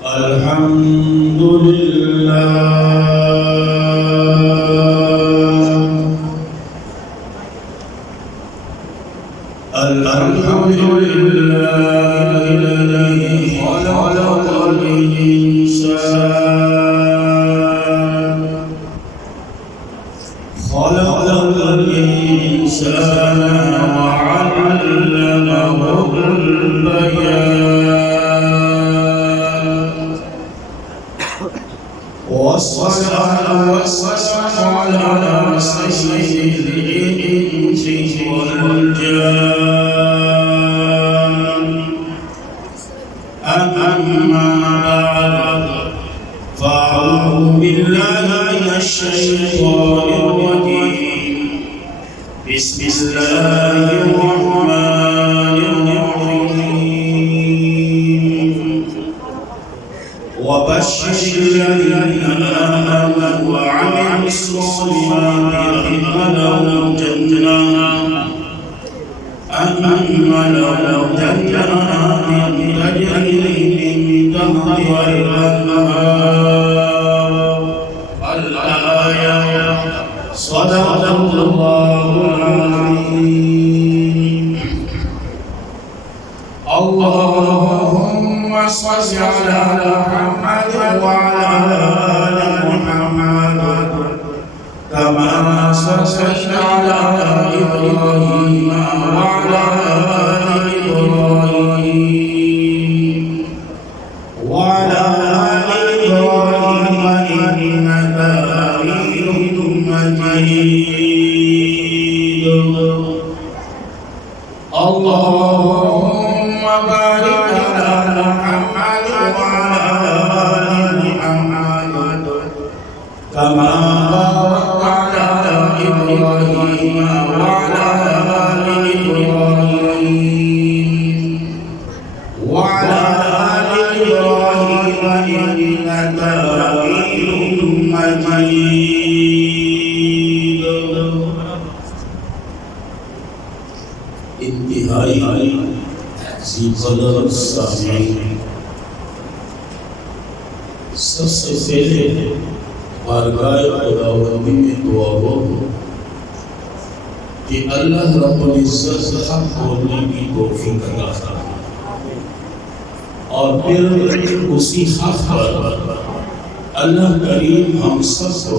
الحمد لله الذي خلق الإنسان وعلمه البيان والصلاة والسلام على سيد الإنس والجان أما بعد فأعوذ بالله من الشيطان الرجيم بسم الله الرحمن الرحيم وبشر الذين آمنوا وعملوا الصالحات أن لهم جنات تجري من تحتها الأنهار الآية صدق الله العظيم. اللهم صل على محمد وعلى آل محمد كما صليت على إبراهيم وعلى آل إبراهيم وعلى آل إبراهيم إنك حميد مجيد. اللهم بارك على محمد وعلى آل محمد كما باركت على إبراهيم وعلى آل إبراهيم وعلى آل إبراهيم إنك حميد مجيد. انتہائی ذی قدر سامعین، سب سے پہلے بارگاہ خداوندی میں دعا ہو کہ اللہ رب العزت حق بولنے کی توفیق عطا فرمائے اور پھر اسی حق پر اللہ کریم ہم سب کو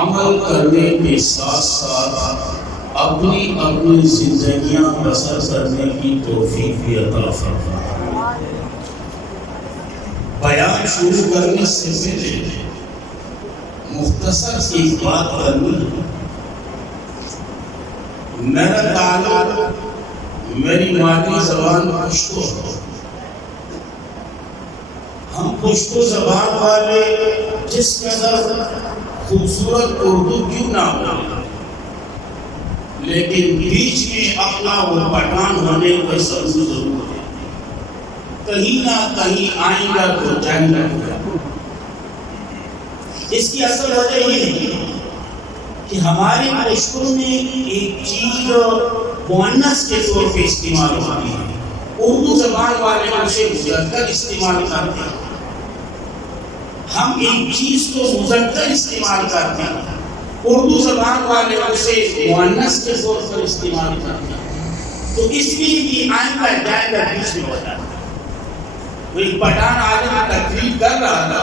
عمل کرنے کے ساتھ ساتھ اپنی زندگیاں بسر کرنے کی توفیق بھی عطا فرمائے. بیان شروع کرنے سے پہلے مختصر ایک بات کرنی. میرا تعلق میری مادری زبان پشتو ہے. ہم پشتو زبان والے جس قدر خوبصورت اردو کیوں نہ ہو، لیکن بیچ میں اپنا وہ پٹھان ہونے کو ضرور ہے. کہیں نہ کہیں آئیں گا تو جائیں گا. اس کی اصل وجہ یہ ہے کہ ہمارے پشتوں میں ایک چیز مؤنث کے طور پہ استعمال ہوتی ہے. اردو زبان والے اسے مذکر استعمال کرتے ہیں. ہم ایک چیز کو مذکر استعمال کرتے ہیں، اردو زبان والے اسے مؤنث کے طور پر استعمال کرتے ہیں. تو اس لیے یہ آئندہ جائندہ بیچ میں ہوتا ہے. وہ ایک پٹھان آدمی تقریر کر رہا تھا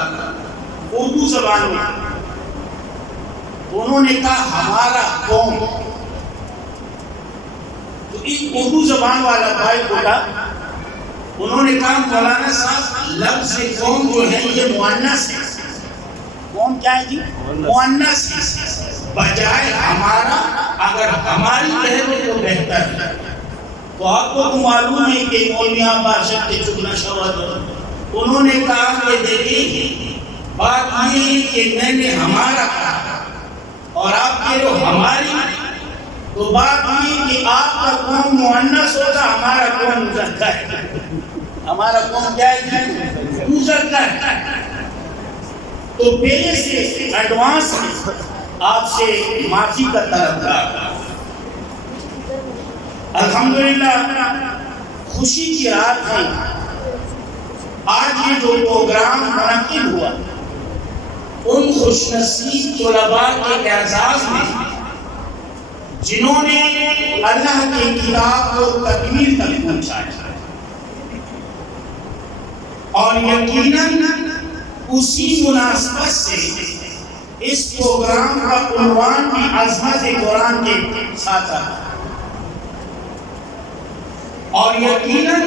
اردو زبان میں، انہوں نے کہا ہمارا قوم. تو ایک اردو زبان والا بھائی بولا، انہوں نے کہا مولانا صاحب لفظ قوم جو ہے یہ مؤنث ہے. قوم کیا ہے جی؟ مؤنث ہے. بجائے ہمارا اگر ہماری کہہ دو تو بہتر ہے. تو آپ کو معلوم ہے کہ مولویاں باشد کے چکنا شوہد، انہوں نے کہا کہ دیکھیں بات یہ ہے کہ میں نے ہمارا کہا اور آپ کہہ رہے ہو ہماری. تو بات یہ کہ آپ کا قوم مؤنث ہوگا، ہمارا قوم مذکر ہے. ہمارا قوم کیا ہے؟ مذکر ہے. تو پہلے سے ایڈوانس آپ سے معافی کا طلبگار. الحمدللہ خوشی کی رات ہے. آج یہ جو پروگرام منعقد ہوا ان خوش نصیب طلباء کے اعزاز میں جنہوں نے اللہ کی کتاب کو تکمیل تک پہنچایا، اور یقیناً اسی مناسبت سے اس پروگرام کا عنوان بھی عظمت قرآن کے ساتھ ہے، اور یقیناً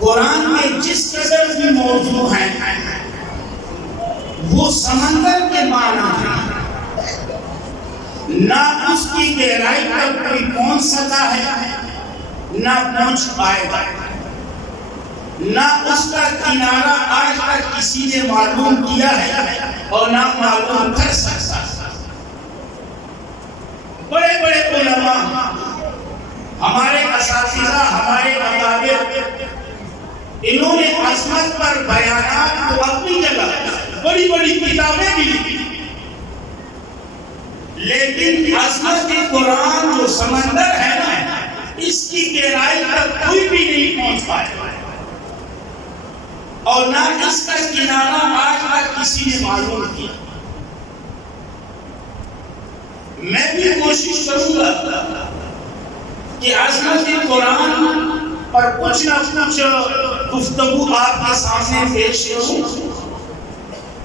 قرآن میں جس قدر بھی موضوع ہیں وہ سمندر کے معنی ہیں، نہ اس کی گہرائی تک کوئی پہنچ سکا ہے نہ پہنچ پائے گا، نہ اس کا کنارہ آج تک کسی نے معلوم کیا ہے اور نہ معلوم کر سکتا۔ بڑے بڑے علماء، ہمارے اساتذہ، ہمارے اکابر، انہوں نے عظمت پر بیانات کو اپنی جگہ بڑی بڑی کتابیں بھی لکھی، لیکن عظمت قرآن جو سمندر ہے نا، اس کی گہرائی تک کوئی بھی نہیں پہنچ پائے، اور نہ اس کا کنارہ آج تک کسی نے معلوم کیا۔ میں بھی کوشش کروں گا کہ عظمت قرآن پر کچھ نہ کچھ گفتگو آپ کے سامنے پیش کروں،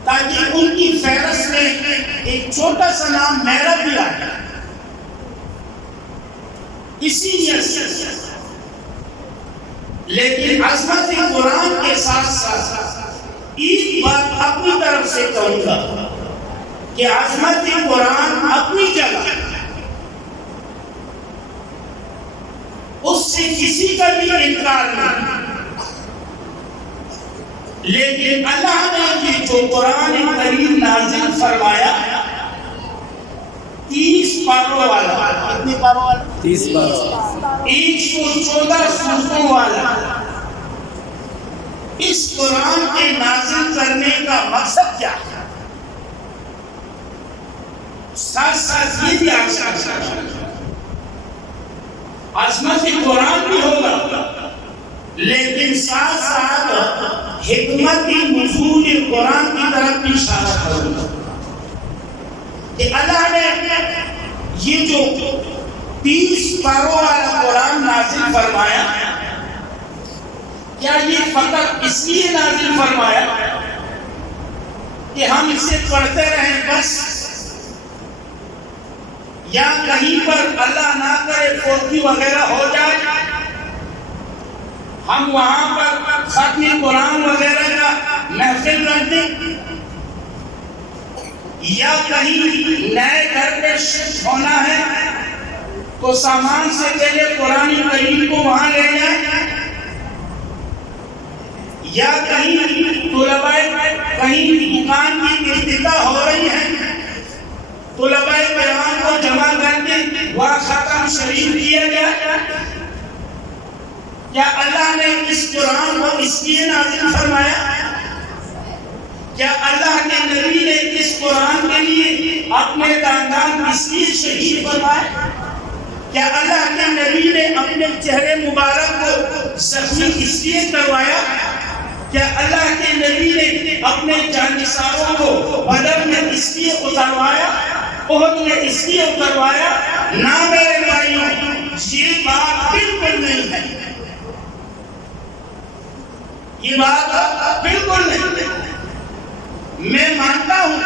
تاکہ ان کی فہرست میں ایک چھوٹا سا نام میرا بھی آئے۔ اسی لیے لیکن عظمت قرآن کے ساتھ ساتھ ایک بات اپنی طرف سے کہوں گا کہ عظمت قرآن اپنی جگہ، اس سے کسی کا بھی انکار نہیں، لیکن اللہ نے یہ جو قرآن کریم نازل فرمایا 30 پاروں والا، کتنے پاروں والا؟ 30 پاروں، 114 سورتوں والا، اس قرآن کے نازل کرنے کا مقصد کیا ہے؟ ساتھ ساتھ یہ بھی عظمت قرآن بھی ہوگا، لیکن ساتھ ساتھ حکمت نزول قرآن کی طرف بھی اشارہ کروں گا کہ اللہ نے یہ جو 30 پاروں والا قرآن نازل فرمایا، کیا یہ فقط اس لیے نازل فرمایا کہ ہم اسے پڑھتے رہیں بس، یا کہیں پر اللہ نہ کرے فوتی وغیرہ ہو جائے ہم وہاں پر ختم قرآن وغیرہ کا محفل رکھ دیں، یا کہیں نئے گھر پہ شفٹ ہونا ہے تو سامان سے پہلے قرآن کریم کو وہاں لے جائیں، یا کہیں طلباء کہیں دکان کی افتتاح ہو رہی ہے، طلباء کرام کو جمع کر کے وہاں ختم شریف کیا جائے۔ کیا اللہ نے اس قرآن کو اس لیے نازل فرمایا؟ کیا اللہ کے نبی نے اس قرآن کے لیے اپنے داندان اس لیے شہید فرمائے؟ کیا اللہ کے نبی نے اپنے چہرے مبارک کو زخمی اس لیے کروایا؟ کیا اللہ کے نبی نے اپنے جانثاروں کو بدر میں اس لیے اتروایا، احد میں اس لیے اتروایا؟ نہ میرے بھائیوں، یہ بات بالکل نہیں ہے، یہ بات بالکل نہیں۔ میں مانتا ہوں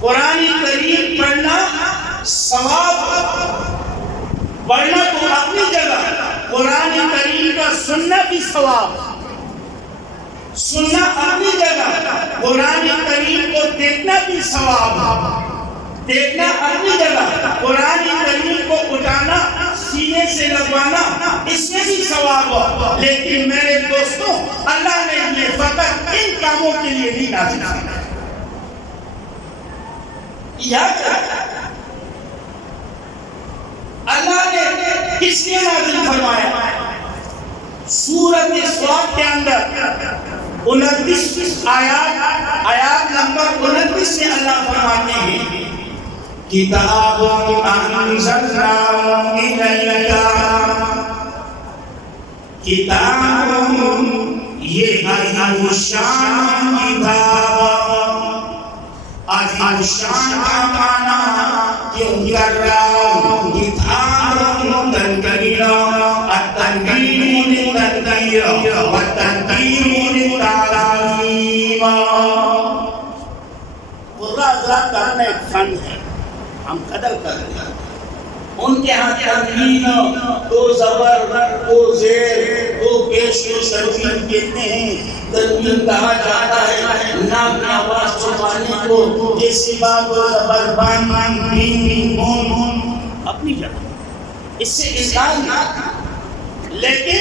قرآن کریم پڑھنا ثواب، پڑھنا تو اپنی جگہ، قرآن کریم کا سننا بھی ثواب، سننا اپنی جگہ، قرآن کریم کو دیکھنا بھی ثواب، دیکھنا اپنی جگہ، قرآن کریم کو اٹھانا سینے سے لگوانا اس میں بھی ثواب ہو۔ لیکن میرے دوستوں، اللہ نے یہ فقط ان کاموں کے لیے نہیں نازل کیا۔ یاد رکھیں، اللہ نے کس لیے نازل فرمایا؟ سورۃ صاد کے اندر 29 آیات نمبر 29 میں اللہ فرماتے ہیں کتاب انزلنا الیک، کتاب یہ عظیم الشان کتاب، عظیم الشان کا معنی کیوں کر رہا ہوں؟ کتاب تنکیر، التنکیر للتنکیر والتنکیر للتعظیم۔ قرآن حضرات کا ایک فن ہے، ہم قدر کر رہے ہیں۔ ان کے ہاں تنوین، دو زبر، دو زیر، دو پیش و تنوین کہتے ہیں۔ تنوین کہا جاتا ہے نام کی آواز چھپانے کو، جیسے بات و زبر، بان مان، مین مین، مون مون، اپنی جگہ اس سے اظہار نہ۔ لیکن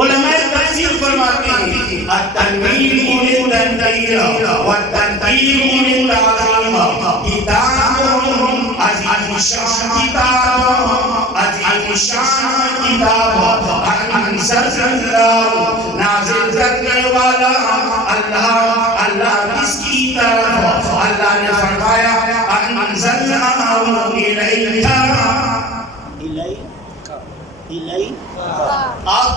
علماء تفسیر فرماتے ہیں التنوین للتنکیر والتنکیر للتعظیم، کتاب عظیم الشان کتاب، عظیم الشان کتاب، انزلنا نازل کرنے والا اللہ، اللہ کس کی طرف؟ اللہ نے فرمایا انزلنا الیک، آپ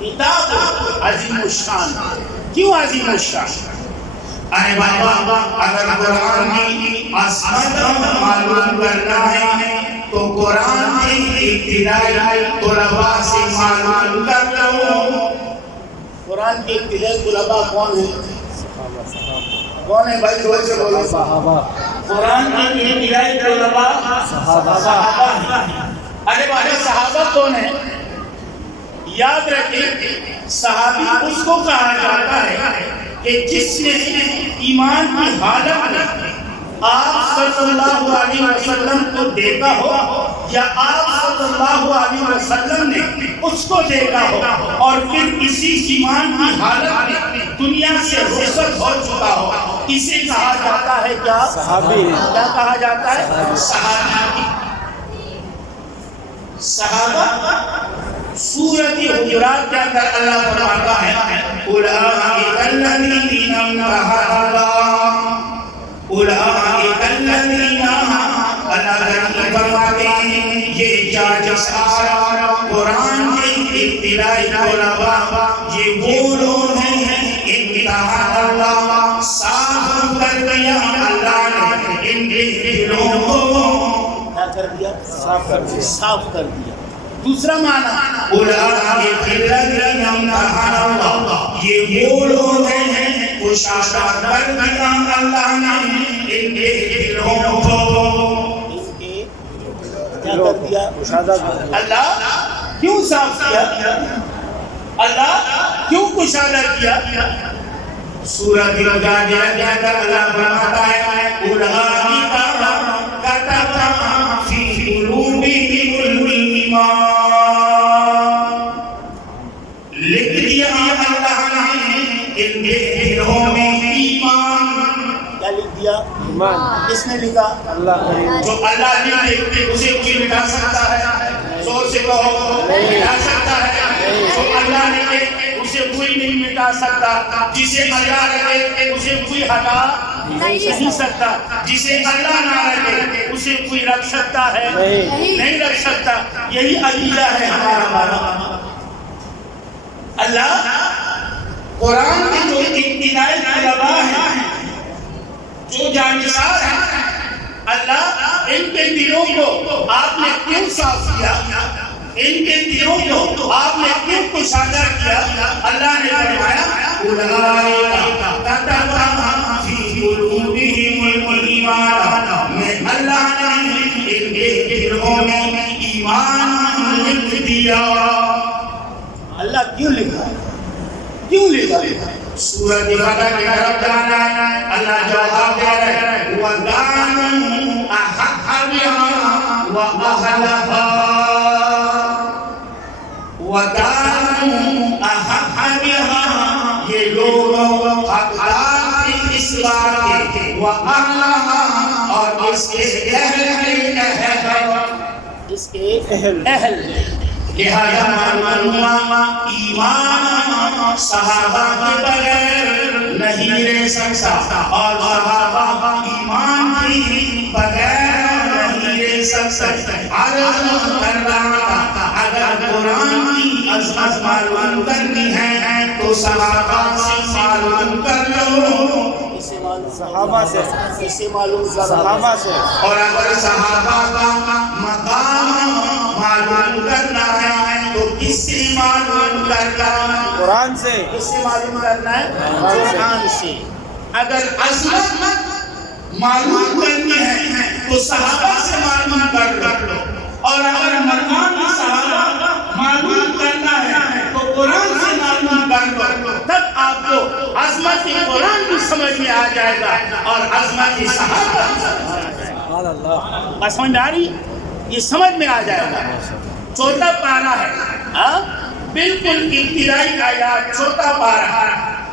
کتاب عظیم الشان۔ کیوں عظیم الشان؟ ارے بابا اگر قرآن کی عظمت معلوم کرنا ہے تو قرآن کی ابتدائی طلباء سے معلوم کر لو۔ قرآن کے ابتدائی طلباء کون ہیں؟ کون ہے بھائی؟ جوڑ سے بولو۔ صحابہ۔ قرآن کے ابتدائی طلباء صحابہ ہیں۔ ارے بھائی صحابہ کون ہیں؟ یاد رکھیں صحابی اس کو کہا جاتا ہے کہ جس نے ایمان کی حالت میں آپ صلی اللہ علیہ وسلم کو دیکھا ہو یا آپ صلی اللہ علیہ وسلم نے اس کو دیکھا ہو اور پھر اسی ایمان کی حالت میں دنیا سے رخصت ہو چکا ہو، اسے کہا جاتا ہے کیا؟ صحابی۔ کیا کہا جاتا ہے؟ صحابی۔ صحابہ سورۃ حجرات کے اندر اللہ فرماتا ہے اولئک الذین امتحن اللہ، اولئک الذین، اللہ فرماتے ہیں یہ جس قرآن کے ابتدائی طلباء یہ وہ لوگ ہیں امتحان اللہ، صاف کر دیا اللہ نے ان کے دلوں کو، کیا کر دیا؟ صاف کر دیا، صاف کر دیا۔ دوسرا معنی اولئک الذین امتحن اللہ، یہ وہ لوگ ہیں کشادہ کر دیا اللہ نے ان کے دلوں کو، ان کے کیا کر دیا؟ کشادہ کر دیا۔ اللہ کیوں صاف کیا؟ اللہ کیوں کشادہ کیا؟ سورۃ الجادیہ کے اندر اللہ فرماتا ہے اولئک کتب فی قلوبہم الایمان، لکھ دیا اللہ نے ان کے دلوں میں ایمان۔ کیا لکھ دیا؟ ایمان۔ کس نے لکھا؟ اللہ نے۔ جو اللہ لکھے اسے کوئی مٹا سکتا ہے؟ زور سے کہو، مٹا سکتا ہے؟ جو اللہ لکھے اسے کوئی نہیں مٹا سکتا، جسے اللہ رکھے اسے کوئی ہٹا نہیں سکتا، جسے اللہ نہ رکھے اسے کوئی رکھ سکتا ہے؟ نہیں رکھ سکتا۔ یہی عقیدہ ہے ہمارا۔ اللہ قرآن کے جو ابتدائی طلباء ہیں، جو جانشار ہیں، اللہ ان کے دلوں کو آپ نے کیوں صاف کیا؟ ان کے دلوں کو آپ نے کیوں کشادہ کیا؟ اللہ نے فرمایا اولئک کتب فی قلوبہم الایمان، میں اللہ نے ان کے دلوں میں ایمان لکھ دیا۔ اللہ کیوں لکھا؟ کیوں لکھا؟ سورۃ فتح کی طرف جانا ہے، اللہ جواب دے رہے ہیں وَكَانُوا أَحَقَّ بِهَا وَأَهْلَهَا، وَكَانُوا أَحَقَّ بِهَا، یہ لوگ حقدار تھے اس بات کے، وَأَهْلَهَا، اور اس کے اہل، لہذا معلوم ایمان صحابہ کے بغیر نہیں رہ سکتا، اور صحابہ ایمان کے بغیر نہیں رہ سکتے عرض کر رہا تھا اگر قرآن کی عظمت معلوم کرنی ہے تو صحابہ سے معلوم کر لو، صحابہ سے صحابہ سے، اور اگر صحابہ کا مقام معلوم کرنا ہے تو کس سے معلوم کرنا ہے؟ قرآن سے۔ کس سے معلوم کرنا ہے؟ قرآن سے۔ اگر عظمت معلوم کرنی ہے تو صحابہ سے معلوم کر لو، اور اگر مقام صحابہ معلوم کرنا ہے تو قرآن سے معلوم کر لو، تب آپ کو عظمت قرآن بھی سمجھ میں آ جائے گا اور عظمت صحابہ بھی سمجھ میں آ جائے گا۔ بس سمجھ میں آ رہی؟ یہ سمجھ میں آ جائے گا۔ چھوٹا پارہ ہے، بالکل ابتدائی آیات، چھوٹا پارہ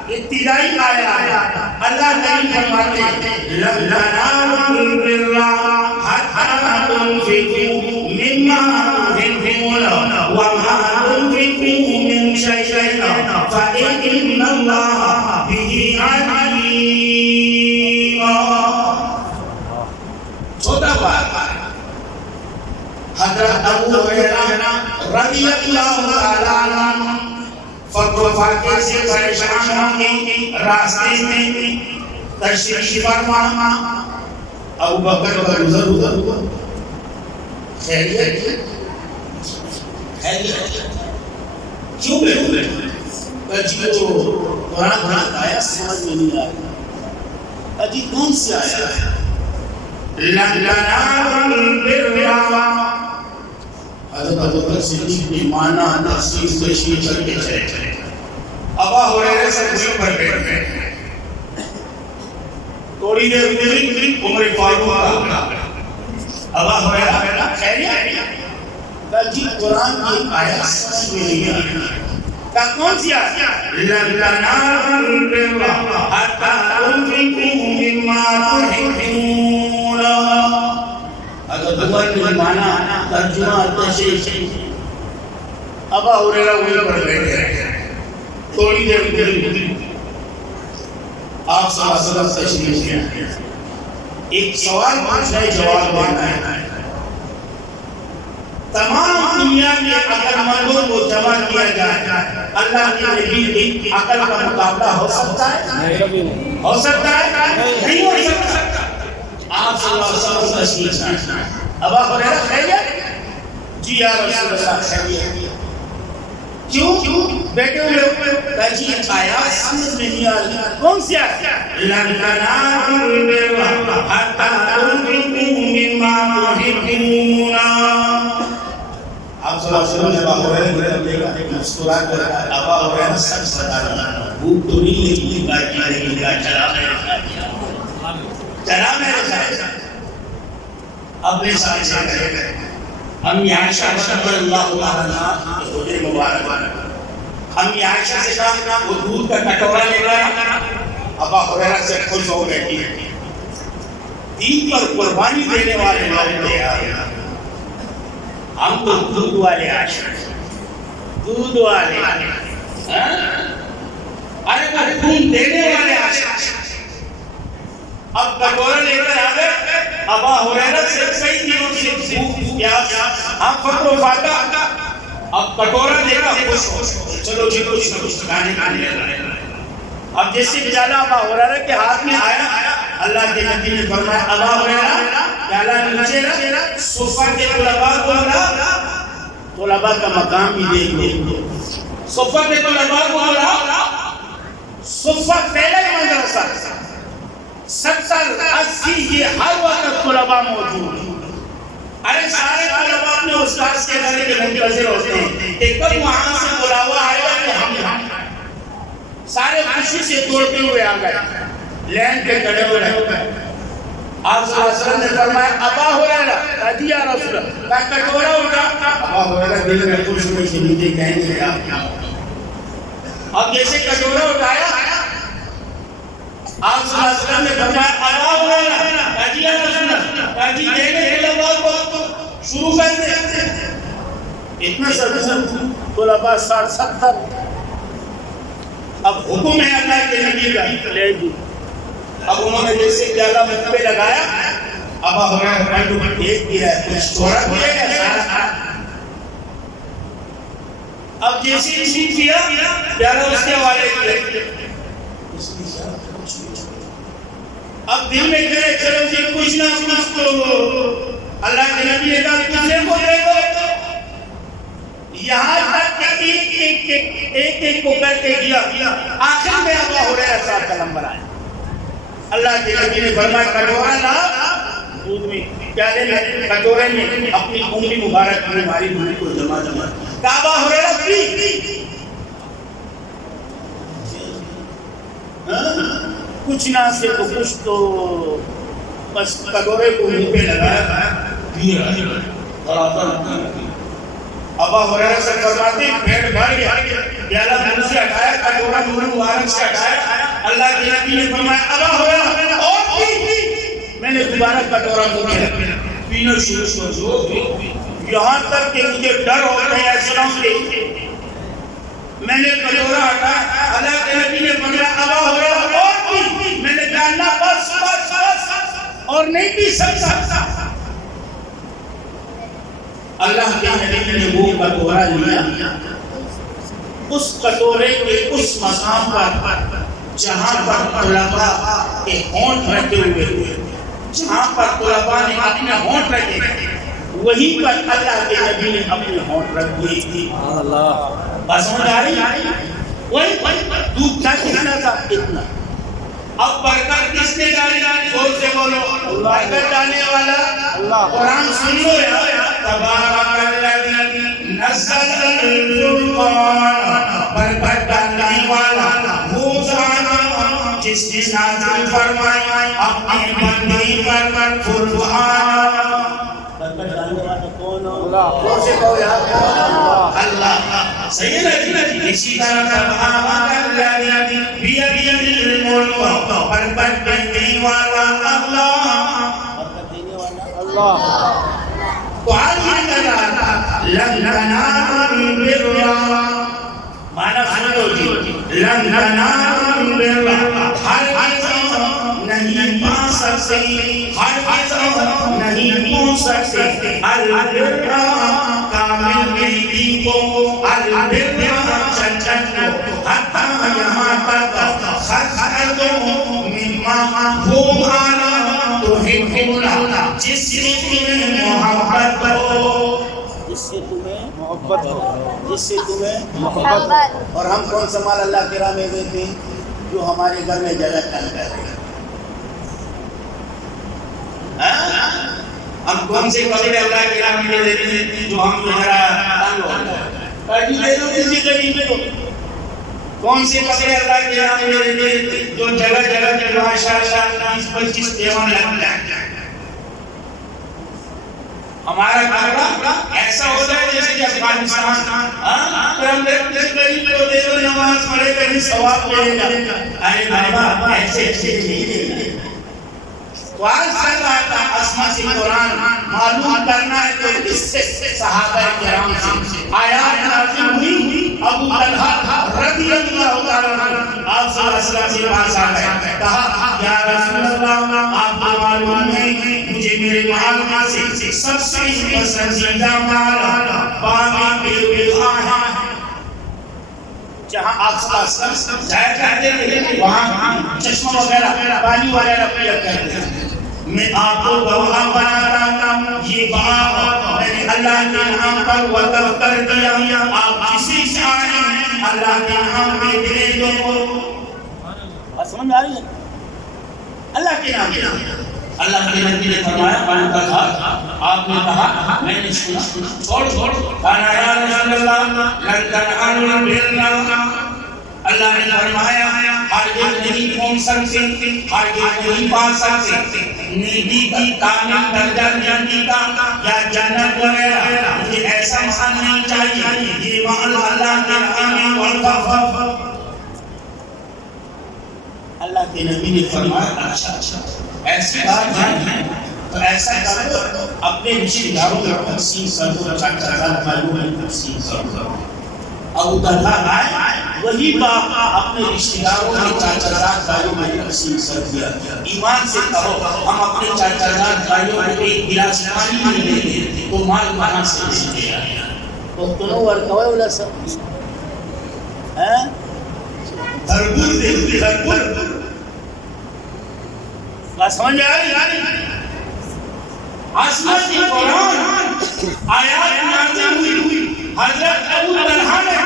ابتدائی آیات، اللہ تعالیٰ فرماتے ہیں لَن تَنَالُوا الْبِرَّ حَتَّىٰ تُنْفِقُوا مِمَّا تُحِبُّونَ وَمَا تُنْفِقُوا مِنْ شَيْءٍ فَإِنَّ اللَّهَ بِهِ عَلِيمٌ۔ چھوٹا پارہ، حضرت ابو ہریرہ رضی اللہ تعالیٰ عنہ فقر و فاقے سے پریشان ہوں گے، راستے میں تشریف فرما، ابو بکر ادھر ہوا، خیریت کیوں بیٹھے؟ اجی تو قرآن آیا سمجھ میں نہیں آیا، اجی کون سی آیا ہے؟ لَن تَنَالُوا الْبِرَّ، حضرت ابوبکر صدیق نے مانا تفسیر تشریح کر کے چلے، ابا ہریرہ سے کرسی پر بیٹھے، تھوڑی دیر گزری عمر فاروق کا، ابا ہریرہ خیریت؟ کہا جی قرآن کی آیت سمجھ میں نہیں آئی۔ کہا کون سی آیت؟ لَن تَنَالُوا الْبِرَّ حَتَّىٰ تُنْفِقُوا مِمَّا تُحِبُّونَ۔ اگر عمر نے مانا ترجمہ تشریح، ابا ہریرہ وہیں پر بیٹھے، تھوڑی دیر گزری، آپ صلی اللہ علیہ وسلم تشریف کیا، ایک سوال پوچھنا ہے، جواب دینا ہے۔ تمام دنیا میں عقل مندوں کو جمع کیا جائے، اللہ کے نبی کی عقل کا مقابلہ ہو سکتا ہے؟ ہو سکتا ہے؟ نہیں ہو سکتا۔ آپ صلی اللہ علیہ وسلم تشریف لائے، ابا ہریرہ خیریت؟ جی یا رسول اللہ خیریت۔ کیوں بیٹھے ہوئے؟ کہا جی آیات سمجھ میں نہیں آ رہی۔ کون سی آیات؟ لَن تَنَالُوا الْبِرَّ حَتَّىٰ تُنْفِقُوا مِمَّا تُحِبُّونَ۔ آپ صلی اللہ علیہ وسلم نے ابا ہریرہ کو مسکرا کر کہا، ابا ہریرہ سچ بتا رہا، بھوک تو نہیں لگی، چلا میرے ساتھ اپنے ساتھ سے امی عائشہ رضی اللہ عنہا حجر مبارک، امی عائشہ سے کہا وہ دودھ کا کٹورا لے گیا، ابا ہریرہ سے خوش ہو بیٹھی، دین پر قربانی دینے والے لوگ لے آئے، ہم تو دودھ والے عائشہ، دودھ والے، ارے وہ خون دینے والے عائشہ، اب کٹورا لے کر آ گئے، ابا ہریرہ سے کئی دنوں سے بھوک پیاس، ہم فقر و فاقہ، اب کٹورا لے کر خوش ہو، چلو جی کچھ کھانے لگے۔ اب جیسے بجالا ابا ہریرہ کے ہاتھ میں آیا، اللہ کے نبی نے فرمایا ابا ہریرہ پیالہ نیچے رکھ، صفہ کے طلباء کو بلا، طلباء کا مقام بھی دیکھ لو، صفہ کے طلباء کو بلا، صفہ پہلا ہی مدرسہ 70-80 یہ ہر وقت طلباء موجود ہیں، ارے سارے طلباء اپنے استاذ کے گھر کے منتظر ہوتے ہیں کہ کب وہاں سے بلاوا آئے گا کہ ہم یہاں، سارے خوشی سے توڑتے ہوئے آ گئے، لین پہ کھڑے ہو رہے، آپ صلی اللہ علیہ وسلم نے فرمایا ابا ہریرہ، جی یا رسول اللہ، کہا کٹورا اٹھا، ابا ہریرہ دل میں خوش ہوئی کہ مجھے کہیں گے آپ، اب جیسے کٹورا اٹھایا، آپ صلی اللہ علیہ وسلم نے فرمایا ابا ہریرہ، کہا جی یا رسول اللہ، کہا جی دینے طلباء کو شروع کر دے، اتنا سر طلباء 60-70، اب حکم ہے اللہ کے نبی کا لے دی، اب انہوں نے جیسے پیالہ منہ پہ لگایا، ابا ہریرہ بھائی کو دیکھ دیا ہے کچھ چھوڑا دیا ہے سارا کھانا. اب جیسے اسی کیا پیارا اس کے والے کیا اب دل میں کرے چلو جی کچھ نہ کچھ تو اللہ کے نبی نے کہا تجھے کو دے دو. یہاں تک کہ ایک کو کر کے دیا. آخر میں ابا ہریرہ صاحب کا نمبر آیا. اللہ کے نبی نے فرمایا کٹورا لا دودھ میں پیالے میں کٹورے میں اپنی انگلی مبارک میں ماری دودھ کو جمع ابا ہریرہ پی. کچھ نہ سے تو کچھ تو بس کٹورے کو منہ پہ لگایا ابا ہریرہ سے فرماتے پیٹ بھر گیا پیالہ منہ سے ہٹایا کٹورا منہ مبارک سے ہٹایا. اللہ کے نبی نے فرمایا ابا ہریرہ اور پی. میں نے دوبارہ کٹورا کو پینا شروع کر دیا یہاں تک کہ مجھے ڈر ہو گیا اسلام کے. میں نے کٹورا ہٹایا. اللہ کے نبی نے فرمایا ابا ہریرہ اور پی. میں نے کہا نہ بس بس بس اور نہیں پی سکتا. اللہ کے نبی نے وہ کٹورا لیا. اس کٹورے کے اس مقام پر جہاں پر طلباء کے ہونٹ رکھے ہوئے تھے جہاں پر طلباء نے اپنے ہونٹ رکھے وہیں پر اللہ کے نبی نے اپنے ہونٹ رکھ دیے تھی. بس سمجھ آ رہی وہی دودھ کا کتنا تھا اتنا. اب برکت کس نے ڈالی زور سے بولو برکت ڈالنے والا قرآن سن لو یا تبارک الذی نزل الفرقان. برکت ڈالنے والا وہ ذات جس نے نازل فرمایا اپنے بندے پر فرقان. برکت ڈالنے والا کون ہو؟ اللہ. زور سے کہو یا اللہ. صحیح ہے نا جی. اسی طرح تبارک الذی بیدہ الملک. برکت دینے والا اللہ. برکت دینے والا اللہ. قرآن یہ کہتا لن تنالوا البر مانا سن لو جی لن تنالوا البر ہرگز نہیں پا سکتے ہرگز نہیں پہنچ سکتے البر کامل نیکی کو البر چچن کو حتی یہاں تک خرجو مما ہم آنا تحبونا جس سے تمہیں محبت ہو جس سے تمہیں محبت ہو جس سے تمہیں محبت ہو. اور ہم کون سا مال اللہ کی راہ میں دیتے ہیں جو ہمارے گھر میں جگہ تنگ کرے گا. ہم کون سے کپڑے اللہ کی راہ میں دیتے ہیں جو ہم ہمارا تنگ ہو پارٹی دے دو کسی غریب کو. کون سے کپڑے اللہ کی راہ میں دیتے ہیں جو جگہ جگہ کے ماشاءاللہ 20-25 دیوان لگتا ہے. ہمارا کپڑا ایسا ہوتا ہے جیسے کہ افغانستان پر ہم کسی غریب کو دے دو نماز پڑھے کہیں ثواب ملے گا. ارے بابا ایسے نہیں دے. قرآن سن رہا تھا اسما سے قرآن معلوم کرنا ہے تو اس سے صحابہ کرام سے آیات نازل ہوئی. ابو طلحہ رضی اللہ تعالیٰ عنہ آپ صلی اللہ علیہ وسلم کے پاس آ گئے کہا یا رسول اللہ آپ کو معلوم ہے مجھے میرے مال میں سے سب سے پسندیدہ مال باغ بیضاء ہے. جہاں آپ صلی اللہ علیہ وسلم جایا کرتے تھے وہاں چشمہ وغیرہ پانی وغیرہ پیا کرتے تھے. میں آپ کو گواہ بناتا ہوں یہ باغ میں نے اللہ کے نام پر وقف کر دیا. آپ کسی چاہیں اللہ کے نام پہ دے دو. بات سمجھ میں آ رہی ہے؟ اللہ کے نام پہ. اللہ کے نبی نے فرمایا قرآن کا تھا آپ نے کہا میں نے سنا چھوڑ کہا یا رسول اللہ لن تنالوا البر. اللہ نے فرمایا ہرگز نہیں پہنچ سکتے ہرگز نہیں پا سکتے نیکی کی کامل درجہ جاننے کا یا جنت وغیرہ. مجھے ایسا مال نہیں چاہیے یہ مال اللہ کے راہ میں وقف. اللہ کے نبی نے فرمایا اچھا ایسی بات ہے تو ایسا کرو اپنے رشتہ داروں میں تقسیم کرو. چاچا معلوم ہے تقسیم کرو. ابو طلحہ آئے وہ وہی باپ اپنے رشتہ داروں کے چاچا زاد بھائیوں میں تقسیم کر دیا. ایمان سے کہو ہم اپنے چاچا زاد بھائیوں کو ایک گلاس پانی نہیں دیتے تو مال کہاں سے ملے گا؟ تو تنو ورکوے ولا سب ہیں بھرپور دے بھرپور بات سمجھ میں آ رہی؟ عظمت قرآن آیات نازل ہوئی. حضرت ابو طلحہ نے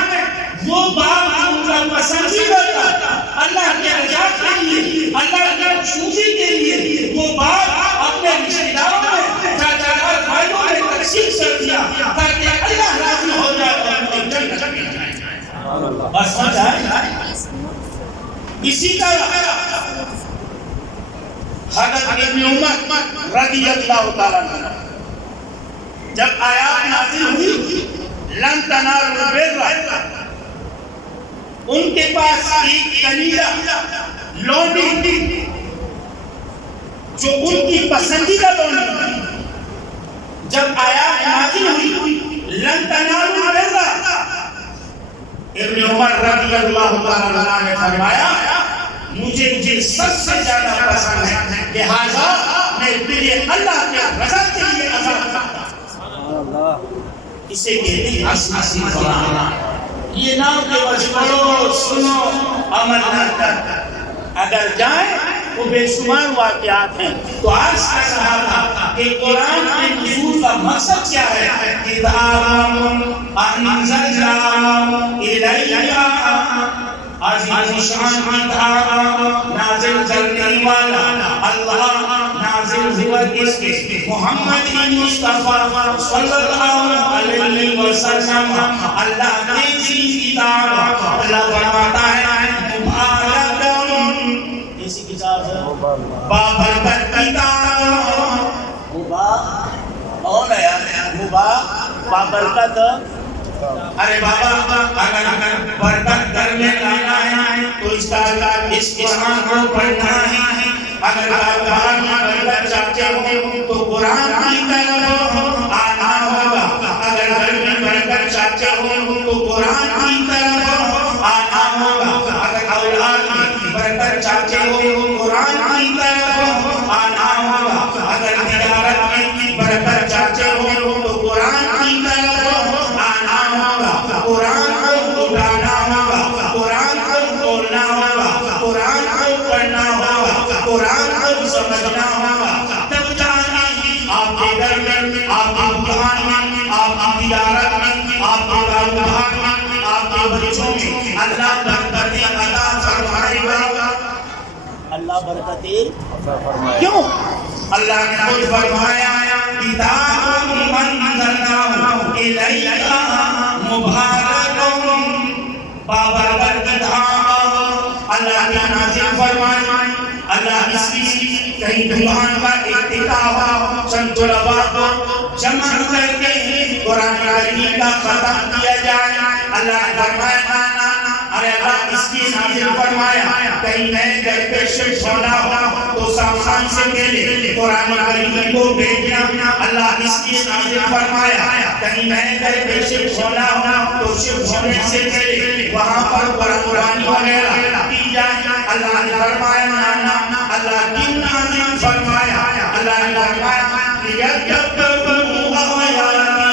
وہ باپ ان کا پسندیدہ تھا اللہ کے رضا کے لیے, اللہ کے خوشی کے لیے, وہ باپ اپنے رشتہ داروں میں چاچا زاد بھائیوں میں تقسیم کر دیا تاکہ اللہ راضی ہو جائے اور اپنے جنت میں جائے. بس سمجھ آئے؟ اسی کا حضرت ابن عمر رضی اللہ تعالیٰ عنہ جب آیات نازل ہوئی لن تنالوا البر, ان کے پاس ایک کنیزہ لونڈی جو ان کی پسندیدہ لونڈی تھی, جب آیات نازل ہوئی لن تنالوا البر, ابن عمر رضی اللہ تعالیٰ عنہ نے فرمایا مجھے سب سے زیادہ پسند ہے لہذا میں تیرے اللہ کے رضا کے لیے عذاب کرتا ہوں. اسے کہتے ہیں عصمت قرآن. یہ نام کے بس پڑھو سنو عمل نہ کر. اگر جائیں وہ بے شمار واقعات ہیں. تو آج کا صحابہ کہ قرآن کے نزول کا مقصد کیا ہے؟ کتاب انزلنا الیک عزیز شان کتاب نازل کرنے والا اللہ نازل ہوا کس کے؟ محمد مصطفیٰ صلی اللہ علیہ وسلم. اللہ کی کتاب اللہ فرماتا ہے مبارکون, کیسی کتاب ہے؟ بابرکت کتاب. اور بابرکت. ارے بابا اگر برکت کرنے لانا ہے تو اس قرآن کو پڑھنا ہے. اگر آپ برکت چاہتے ہو تو قرآن کی طرف آنا ہوگا. اگر گھر میں برکت چاہتے ہو تو قرآن کی طرف آنا ہوگا. اگر اولاد میں برکت چاہتے ہو تو قرآن کی طرف آنا ہوگا. اگر تجارت میں برکت چاہتے ہو تو قرآن کی طرف آنا ہوگا. قرآن کو اٹھانا ہوگا, قرآن کو بولنا ہوگا, قرآن کو پڑھنا ہوگا, قرآن کو سمجھنا ہوگا. تب جانا آپ کے گھر میں, آپ کی دکان میں, آپ کی تجارت میں, آپ کے کاروبار میں, آپ کے بچوں میں اللہ برکتیں عطا فرمائے گا. اللہ برکتیں کیوں؟ اللہ نے خود فرمایا کتاب انزلناہ الیک مبارکون بابرکت کتاب. اللہ نے نازل فرمایا. اللہ اس کی کہیں دکان کا افتتاح چند طلباء کو جمع کر کے قرآن کریم کا ختم کیا جائے. اللہ نے فرمایا ارے اللہ اس کی نازل فرمایا کہیں نئے گھر پہ شفٹ ہونا ہوا تو سامان سے پہلے قرآن کریم کو بھیجنا. اللہ اس کی نازل فرمایا کہیں نئے گھر پہ شفٹ ہونا ہوا تو شفٹ ہونے سے پہلے وہاں پر قرآن وغیرہ کی جائے. اللہ نے فرمایا نانا اللہ کی نازل فرمایا. اللہ نے فرمایا یدبروا آیاتہ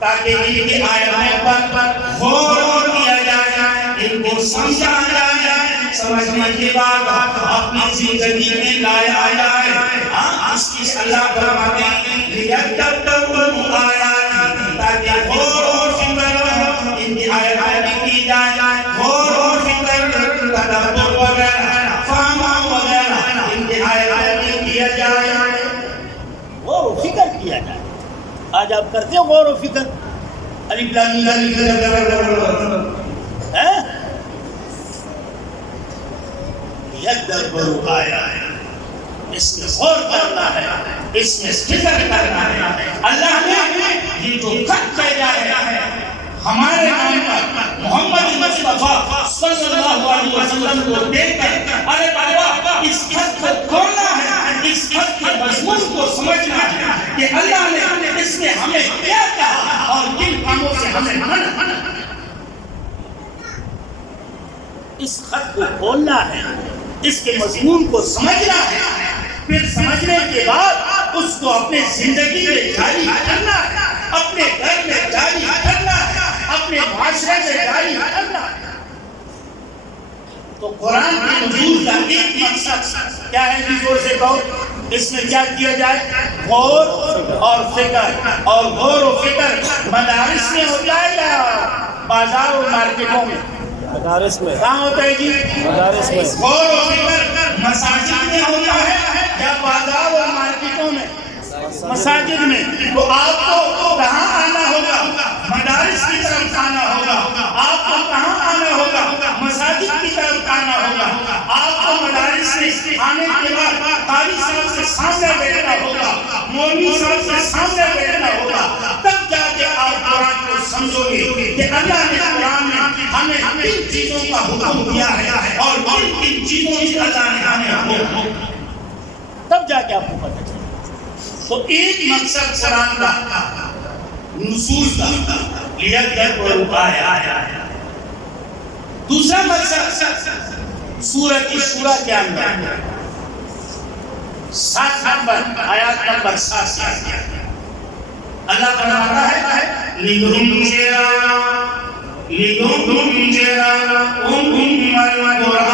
تاکہ ان کی آیاتوں پر غور کیا جائے, ان کو سمجھا جائے, سمجھنے کے بعد اپنی زندگی میں لایا جائے. اس کی اللہ فرماتے ہیں لیدبروا آیاتہ تاکہ غور و فکر ان کی آیاتوں میں کی جائے. غور و فکر تدبر وغیرہ فہم وغیرہ ان کی آیاتوں میں کیا جائے, غور و فکر کیا جائے. آج آپ کرتے ہو غور و فکر؟ الف لام میم یدبروا آیاتہ, اس میں غور کرنا ہے, اس میں فکر کرنا ہے. اللہ نے یہ جو خط بھیجا ہے ہمارے نام پر محمد مصطفیٰ صلی اللہ علیہ وسلم کو دیکھ کر ارے بابا اس خط کو کھولنا ہے, اس خط کے مضمون کو سمجھنا ہے کہ اللہ نے اس میں ہمیں کیا کہا اور کن کاموں سے ہمیں منع. اس خط کو کھولنا ہے، اس کے مضمون کو سمجھنا ہے، پھر سمجھنے کے بعد اس کو اپنے زندگی میں جاری کرنا ہے، اپنے گھر میں جاری کرنا ہے، اپنے معاشرے میں جاری کرنا ہے. تو قرآن کے نزول کا ایک مقصد کیا ہے جی؟ زور سے کہو. اس میں کیا کیا جائے؟ غور اور فکر. اور غور و فکر مدارس میں ہوتا ہے یا بازار و مارکیٹوں میں؟ مدارس میں. کہاں ہوتا ہے جی؟ مدارس میں. غور و فکر مساجد میں ہوتا ہے یا بازار و مارکیٹوں میں؟ مساجد میں. تو آپ کو کہاں آنا ہوگا؟ مدارس کی طرف آنا ہوگا. آپ کو کہاں آنا ہوگا؟ مساجد کی طرف آنا ہوگا. آپ کو مدارس میں آنے کے بعد قاری صاحب کے سامنے بیٹھنا ہوگا، مولوی صاحب کے سامنے بیٹھنا ہوگا. تب جا کے آپ قرآن کو سمجھو گے کہ اللہ نے قرآن میں ہمیں کن چیزوں کا حکم دیا ہے اور کن چیزوں سے اللہ نے ہمیں حکم. تب جا کے آپ کو پتہ چلے. تو ایک مقصد قرآن کا نزول کا لیت پر آیا ہے. دوسرا مقصد سورۃ شورى کے اندر 7 نمبر آیات نمبر 7 اللہ فرماتا ہے لِتُنذِرَ أُمَّ الْقُرَىٰ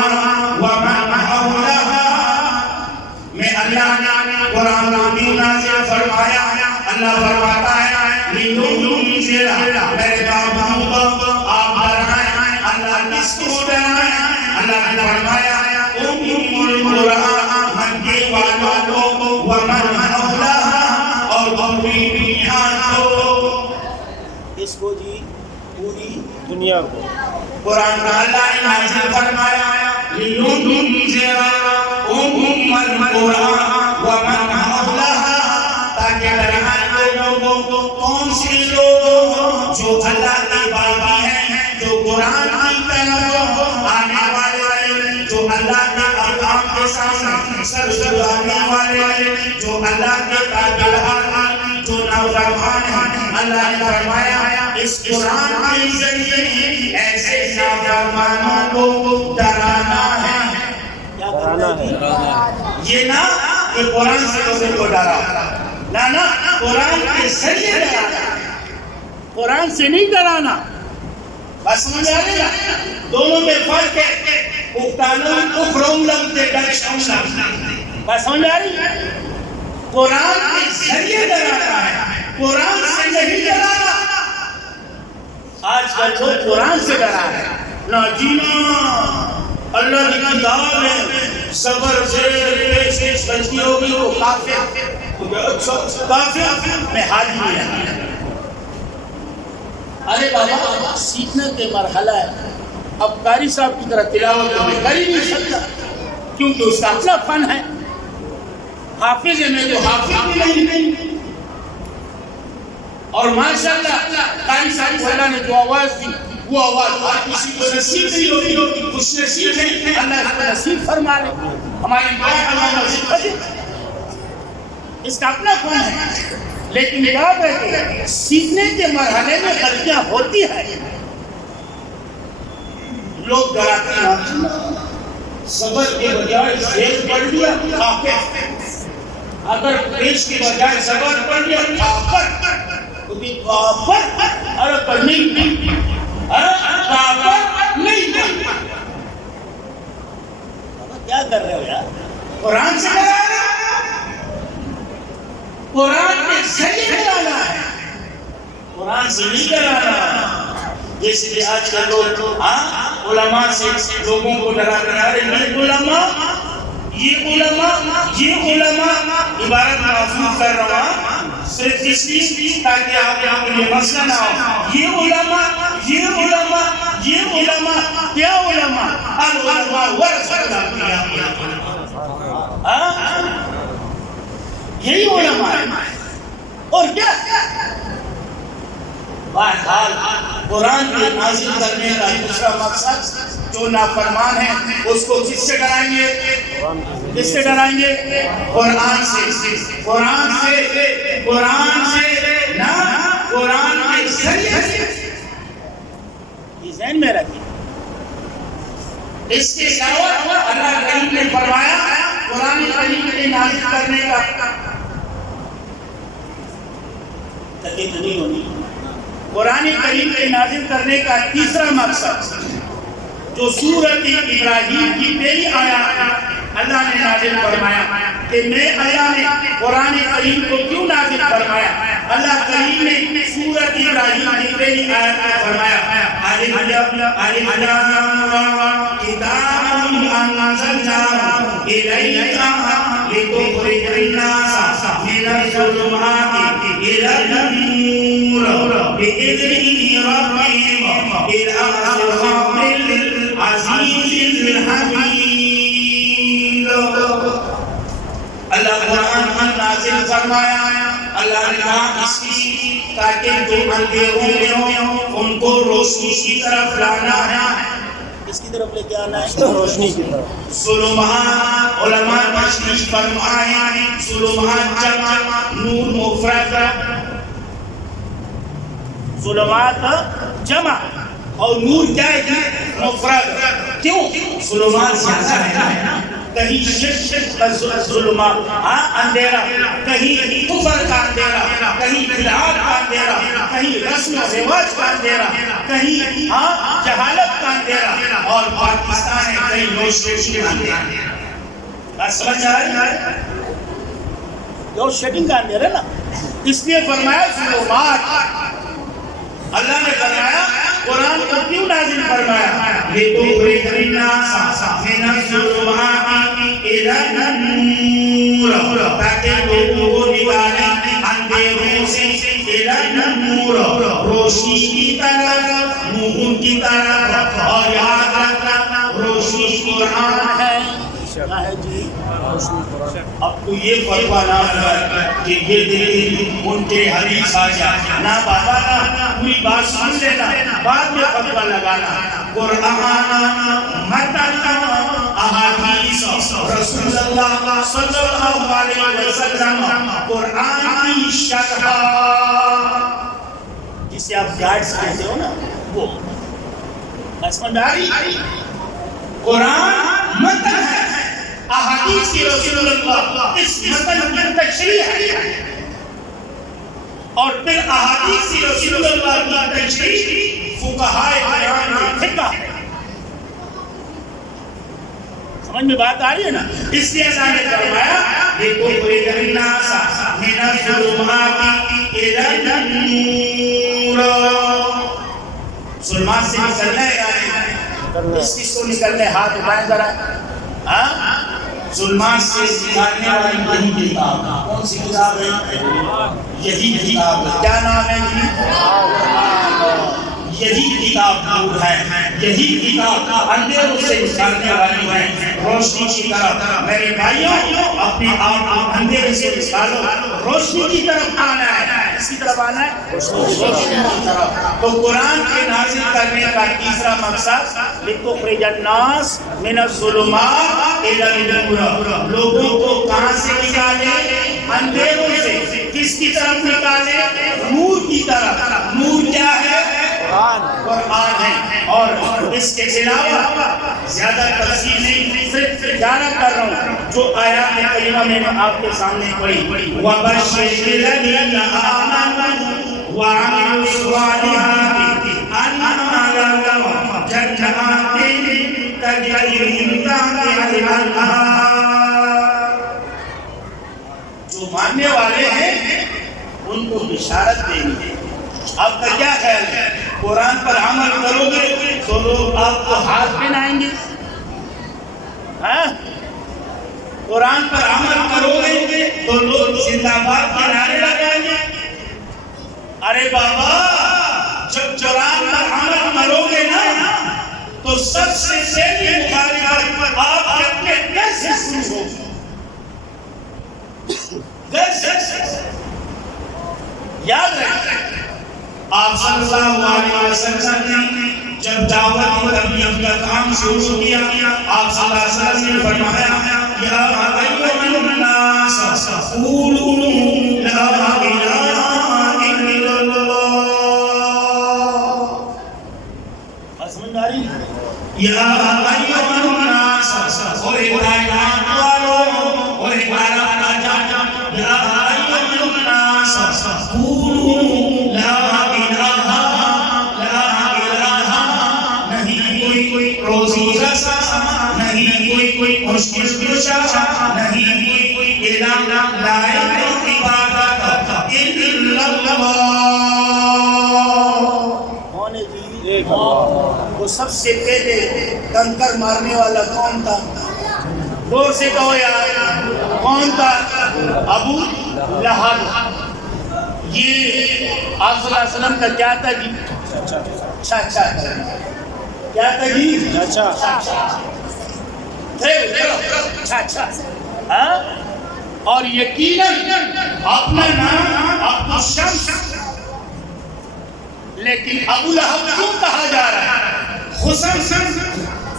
وَمَنْ حَوْلَهَا. میں اللہ نے قرآن کو نازل فرمایا. اللہ فرماتا ہے لِتُنذِرَ میرے باباؤں کو آپ ڈرائیں. اللہ کس کو ڈرائیں؟ اللہ نے فرمایا أُمَّ الْقُرَىٰ مکے والوں کو وَمَنْ حَوْلَهَا اور پوری دنیا کو. اس کو جی پوری دنیا کو قرآن کا اللہ نے نازل فرمایا لِتُنذِرَ أُمَّ الْقُرَىٰ وَمَنْ حَوْلَهَا تاکہ ڈرائیں لوگوں کو. کون سے لوگ؟ جو اللہ کی بابی ہیں، جو قرآن کی طرف آنے والے، جو اللہ کے احکام کے سامنے سر جھکانے والے، جو اللہ کے تابعدار، جو نافرمان ہیں. اللہ نے فرمایا اس قرآن کے ذریعے ایسے نافرمانوں کو ڈرانا ہے. ڈرانا ہے. یہ نہ کہ قرآن سے لوگوں کو ڈرا، نہ قرآن کے ذریعے ڈرانا. قرآن سے نہیں ڈرانا. بس سمجھ آ رہی ہے؟ دونوں میں فرق ہے. اختانون اخرون لمتے ڈکشن لمتے. بس سمجھ آ رہی ہے؟ قرآن کے ذریعے ڈرانا ہے، قرآن سے نہیں ڈرانا. آج کل جو قرآن سے ڈرا ہے نہ جینا اللہ کی کتاب ہے، صبر سے پیش غلطی ہوگی وہ کافر میں حاضر ہے. ارے بابا سیکھنے کے مرحلہ ہے. اب قاری صاحب کی طرح تلاوت میں کر ہی نہیں سکتا کیونکہ اس کا اپنا فن ہے. حافظ ہے، میں تو حافظ بھی نہیں. اور ماشاءاللہ قاری صاحب کو اللہ نے جو آواز دی وہ آواز ہر کسی کو نصیب نہیں ہوتی. خوش نصیب ہے، اللہ اس کو نصیب فرما لے. ہماری دعا نصیب. اس کا اپنا فن ہے. لیکن یاد رکھیں سیکھنے کے مرحلے میں غلطیاں ہوتی ہیں. لوگ ڈراتے ہیں صبر کے بجائے شیر پڑھ لیا کافر. اگر پیش کے بجائے صبر پڑھ لیا کافر. ارے پر نہیں، کیا کر رہے ہو یار؟ قرآن سے ڈرانا، قرآن کے ذریعے ڈرانا ہے، قرآن سے نہیں ڈرانا. جیسے کہ آج کل لوگ علماء سے لوگوں کو ڈرا رہے ہیں. علماء یہ علماء عبارت محفوظ کر رہا ہوں صرف اس لیے تاکہ آپ کو یہ مسئلہ نہ ہو. یہ علماء کیا علماء؟ العلماء ورثۃ الانبیاء. یہی علماء ہے. اور کیا بہرحال قرآن کے نازل کرنے کا دوسرا مقصد جو نافرمان ہے اس کو کس سے ڈرائیں گے؟ کس سے ڈرائیں گے؟ قرآن سے. قرآن سے نہ قرآن کے ذریعے سے. یہ ذہن میں رکھیے. اس کے علاوہ اللہ کریم نے فرمایا قرآن کریم کے نازل کرنے کا تکلیف نہیں ہونی. قرآن کریم کے نازل کرنے کا تیسرا مقصد جو سورۃ ابراہیم کی پہلی آیات اللہ نے نازل فرمایا کہ میں اللہ نے قرآن کریم کو کیوں نازل فرمایا. اللہ کریم نے سورۃ ابراہیم کی پہلی آیت میں فرمایا الف لام کتاب انزلناه الیک لتخرج الناس من الظلمات الى النور بإذن ربهم إلى صراط العزيز الحميد. اللہ قرآن نازل فرمایا. اللہ نے کہا اس کی تاکہ جو اندھیروں میں ہوں ان کو روشنی کی طرف لانا ہے. کس کی طرف لے کے آنا ہے؟ روشنی کی طرف. ظلمات علماء تشریح فرمائے ظلمات جمع نور مفرد. ظلمات جمع اور نور کیا ہے؟ مفرد. کیوں؟ ظلمات زیادہ ہے. کہیں شرک کا ظلمات اندھیرا, کہیں کفر کا اندھیرا, کہیں بدعات کا اندھیرا, کہیں رسم و رواج کا اندھیرا, کہیں جہالت کا اندھیرا, اور پاکستان ہے کہیں لوڈ کا اندھیرا. سمجھ آ رہی ہے؟ لوڈ شیڈنگ کا اندھیرا نا. اس لیے فرمایا ظلمات. اللہ نے فرمایا قرآن کو کیوں نازل فرمایا لتخرج الناس من الظلمات الى النور, تاکہ لوگوں کو نکالے اندھیروں سے الى النور, روشنی کی طرف, نور کی طرف. اور یاد رکھنا روشنی قرآن ہے. کیا ہے جی؟ اب کو یہ فتویٰ نہ کر کہ یہ دیکھیں ان کے حدیث آ جائے نہ بابا نا پوری بات سن لینا بعد میں فتویٰ لگانا. قرآن متن احادیث رسول اللہ صلی اللہ علیہ وسلم قرآن کی شرح جسے آپ گائیڈز کہتے ہو نا وہ اسمنداری. قرآن متن ہے, احادیث کی رسول اللہ اس متن کی تشریح ہے, اور پھر احادیث کی رسول اللہ کی تشریح فقہائے قرآن کی فقہ ہے. سمجھ میں بات آ رہی ہے نا؟ اس لیے اللہ نے فرمایا لتخرج الناس من الظلمات الى النور. ظلمات سے نکلنا ہے. کس کو نکلنے؟ ہاتھ اٹھائیں ذرا. ظلمات سے نکالنے والی یہی کتاب. کون سی کتاب ہے؟ یہی کتاب ہے. کیا نام ہے جی؟ یہی کتاب نور ہے. یہی کتاب اندھیروں سے نکالنے والی ہے روشنی کی طرف. میرے بھائیوں اپنے آپ کو اندھیرے سے نکالو, روشنی کی طرف آنا ہے. کس کی طرف آنا ہے؟ روشنی کی طرف. تو قرآن کے نازل کرنے کا تیسرا مقصد لتخرج الناس من الظلمات الى النور, لوگوں کو کہاں سے نکالے؟ اندھیروں سے. کس کی طرف نکالے؟ نور کی طرف. نور کیا ہے؟ قرآن ہے. اور اس کے علاوہ زیادہ تفصیل نہیں, صرف اشارہ کر رہا ہوں جو آیات کریمہ میں نے آپ کے سامنے پڑھی. وَبَشِّرِ الَّذِينَ آمَنُوا وَعَمِلُوا الصَّالِحَاتِ أَنَّ لَهُمْ جَنَّاتٍ تَجْرِي مِن تَحْتِهَا الْأَنْهَارُ. جو ماننے والے ہیں ان کو بشارت دینی ہے. آپ کا کیا خیال ہے؟ قرآن پر عمل کرو گے تو لوگ آپ کو ہاتھ پہنائیں گے. قرآن پر عمل کرو گے تو لوگ زندہ باد کے نعرے لگائیں گے. ارے بابا جب قرآن پر عمل کرو گے نا تو سب سے پہلی مخالفت آپ کے اپنے گھر سے شروع ہوگی. گھر سے. یاد رکھیں آپ صلی اللہ علیہ وسلم نے جب دعوت و تبلیغ کا کام شروع کیا آپ صلی اللہ علیہ وسلم نے فرمایا یا ایھا الناس قولوا لا الہ الا اللہ. سمجھ آ رہی ہے؟ یا ایھا الناس اور کائنات والوں اور کائنات کا یا ایھا الناس قولوا لا الہ لا الہ. نہیں کوئی روزی رسا نہیں کوئی مشکل کشا نہیں کوئی الہ لائق عبادت الا اللہ. کون ہے جی؟ ایک اللہ. وہ سب سے پہلے کنکر مارنے والا کون تھا؟ دور سے کہو یار کون تھا؟ ابو لہب. یہ آپ صلی اللہ علیہ وسلم کا کیا تھا جی؟ چاچا. کیا تھا جی؟ چاچا. چاچا. اور یقیناً اپنا نام ابو شمس لیکن ابو لہب کیوں کہا جا رہا ہے؟ حسن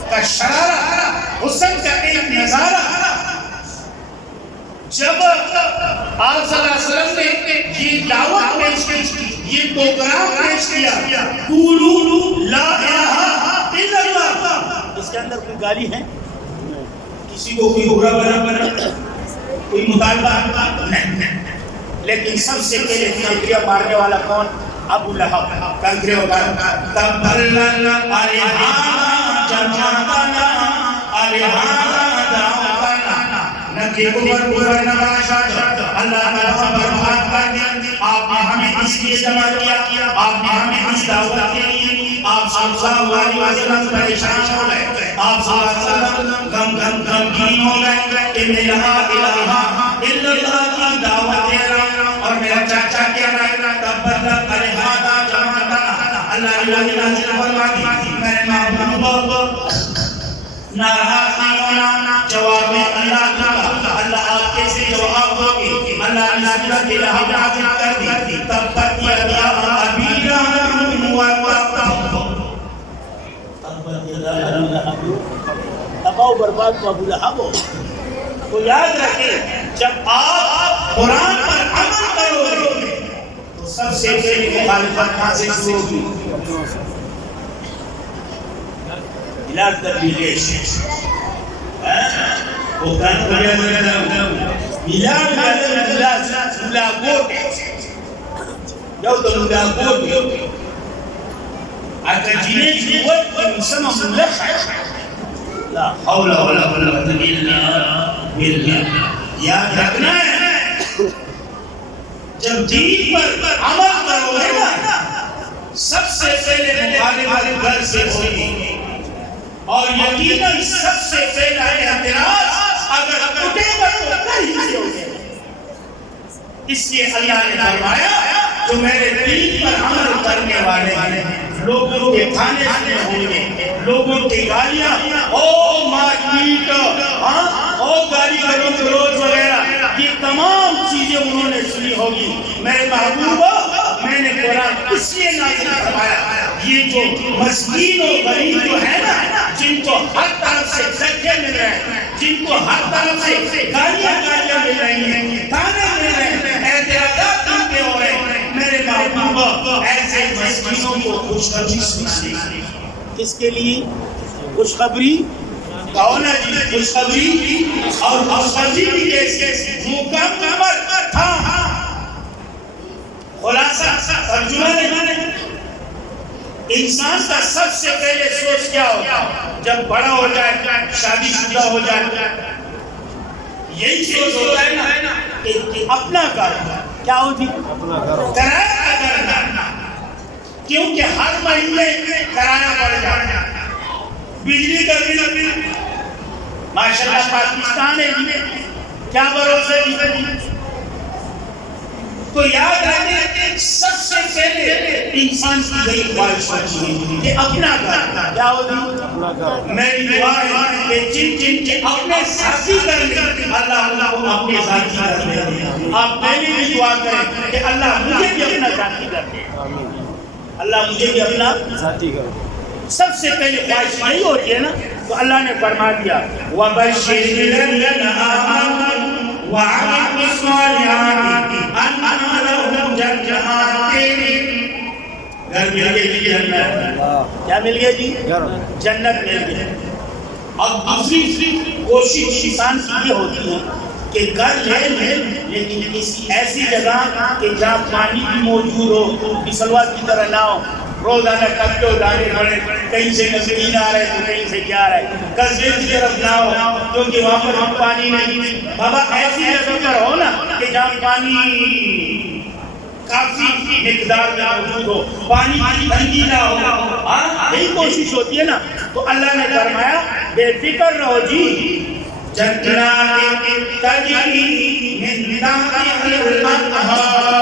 کا شرارہ حسن کا ایک نظارہ. جب آپ صلی اللہ علیہ وسلم نے یہ دعوت پیش کی یہ پروگرام پیش کیا قولوا لا الہ الا اللہ اس کے اندر کوئی گالی ہے؟ کسی کو کوئی برا بنا کوئی مطالبہ نہیں. لیکن سب سے پہلے کنکریاں مارنے والا کون؟ ابو لہب. کنکریوں کا تبلل علیہا جمعتنا علیہا دعوتنا نکی کفر نباشت اللہ تعالیٰ برباد کر دیا. آپ نے ہمیں اس لیے جمع کیا آپ نے ہمیں اس دعوت کے لیے آپ صلی اللہ علیہ وسلم پریشان ہو گئے آپ صلی اللہ علیہ وسلم غمگین ہو گئے کہ میں لا الہ الا اللہ کی دعوت دے رہا ہوں اور میرا چاچا کہہ رہا ہے تبلغ علیہا جمعتنا. اللہ نازل فرما دی میرے محبوب ناراض نہیں ہونا. جواب میں اللہ دوں اللہ آپ کیسے جواب ہوگی؟ اللہ نے سورۃ لہب نازل کر دی تبت یدا ابی لہب وتب. تباہ و برباد تو ابو لہب ہو. تو یاد رکھیں جب آپ قرآن پر عمل کرو گے تو سب سے پہلی مخالفت کہاں سے شروع ہوگی؟ علاج تبلیغ. وہ کان کو لے علاج ملاقات یو تو ملاقات اگر جنہیں جوت انسان ملخ لا حول ولا قوة الا بالله. یاد رکھنا ہے جب دین پر عمل کرو گے نا سب سے پہلے مخالفت گھر سے ہوگی اور یقیناً سب سے پہلا اعتراض اگر اٹھے گا تو کہیں سے ہوگا. اس لیے اللہ نے فرمایا جو میرے دین پر عمل کرنے والے ہیں لوگوں کے کھانے سے ہوں گے لوگوں کی گالیاں او مارکیٹ او گالی گلوچ وغیرہ یہ تمام چیزیں انہوں نے سنی ہوگی. میرے محبوب میں نے قرآن اس لیے نازل فرمایا یہ جو مسکین و غریب جو ہے نا جن کو ہر طرف سے دھکے مل رہے ہیں جن کو ہر طرف سے گالیاں مل رہی ہیں تانے مل رہے ہیں اعتراضات ان پہ ہو رہے ہیں میرے محبوب ایسے مسکینوں کو خوشخبری سنانے. کس کے لیے خوشخبری؟ کون ہے جی خوشخبری؟ اور خوشخبری بھی کیسے مکمل تھا. خلاصہ ترجمہ ہے انسان کا سب سے پہلے سوچ کیا ہوگا جب بڑا ہو جائے شادی شدہ ہو جائے یہی سوچ ہوتا ہے نا کہ اپنا گھر کیا ہوتی کرایہ کرنا کیونکہ ہر مہینے کرایہ بڑھ جاتا بجلی کا بل ماشاءاللہ پاکستان ہے کیا بھروسہ ہے. تو یاد رکھیں سب سے پہلے انسان کی گئی خواہش ہوتی ہے کہ اپنا گھر کیا ہوتی. میری دعا ہے کہ جن کے اپنے ساتھی کر لیں اللہ کو اپنے ساتھی کر لیں. آپ پہلے بھی دعا کریں کہ اللہ مجھے بھی اپنا ساتھی کر لیں. اللہ مجھے بھی اپنا ذاتی کر دو. سب سے پہلے خواہش نہیں ہوتی ہے نا, تو اللہ نے فرما دیا وَبَشِّرِ الَّذِينَ آمَنُوا وَعَمِلُوا الصَّالِحَاتِ أَنَّ لَهُمْ جَنَّاتٍ. گھر مل گئی جی جنت. کیا مل گیا جی؟ جنت مل گئی. اب دوسری کوشش انسان کی یہ ہوتی ہے کہ گھر لے لیکن کسی ایسی جگہ کہ جہاں پانی بھی موجود ہو, پسلوا کی طرح نہ ہو, روزانہ کپڑے اٹھانے پڑے, کہیں سے نسرین آ رہے تو کہیں سے کیا آ رہے, قصبے کی طرف نہ ہو کیونکہ وہاں پر پانی نہیں. بابا ایسی جگہ پر ہو نا کہ جہاں پانی کافی مقدار میں موجود ہو, پانی کی تنگی نہ ہو. یہی کوشش ہوتی ہے نا. تو اللہ نے فرمایا بے فکر رہو جی, جنات تجری من تحتها الانہار,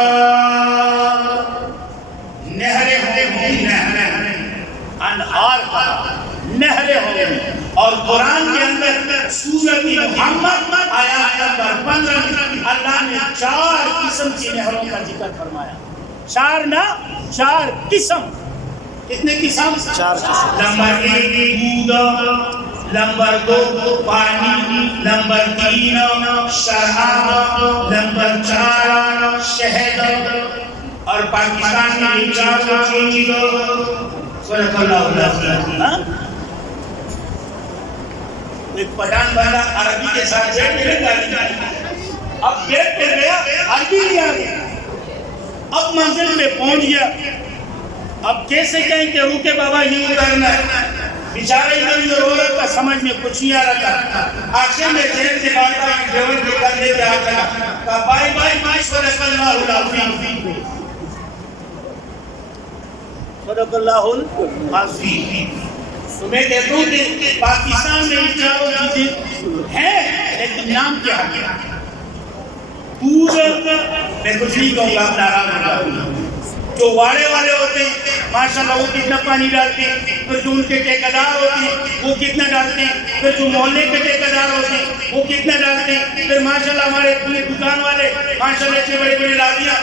نہریں ہوں گی, انہار کا نہریں ہوں گی. اور قرآن کے اندر سورۃ محمد آیات نمبر 15 اللہ نے 4 قسم کی نہروں کا ذکر فرمایا. 4 نہ 4 قسم. کتنے قسم؟ 4 قسم. نمبر 1 دودھ, نمبر 2 پانی, نمبر 3 شراب, نمبر 4 شہد. اور پاکستان میں 4 چیز. صدق اللہ العظیم. ایک پٹھان بندہ عربی کے ساتھ بیٹھ کے گالی, اب بیٹھ کے گیا عربی نہیں آ گیا, اب منزل میں پہنچ گیا. اب کیسے کہیں کہ روکے بابا یہ اترنا ہے, بیچارہ ادھر ادھر ہو رہا تھا, سمجھ میں کچھ نہیں آ رہا تھا. آخر میں ذہن سے بات آئی, ڈرائیور کے کندھے پہ ہاتھ لگا, کہا بائی بائی بائی صدق اللہ العظیم. صدق اللہ العظیم. تو میں کہتا ہوں کہ پاکستان میں یہ 4 چیزیں ہیں لیکن نام کیا ہے؟ دودھ میں کچھ نہیں کہوں گا, آپ ناراض ہو جاؤ. جو واڑے والے ہوتے ہیں ماشاءاللہ وہ کتنا پانی ڈالتے ہیں, پھر جو ان کے ٹھیکیدار ہوتے ہیں وہ کتنا ڈالتے ہیں, پھر جو محلے کے ٹھیکیدار ہوتے ہیں وہ کتنا ڈالتے ہیں, پھر ماشاءاللہ ہمارے پورے دکان والے ماشاءاللہ اتنے بڑے بڑے لالیاں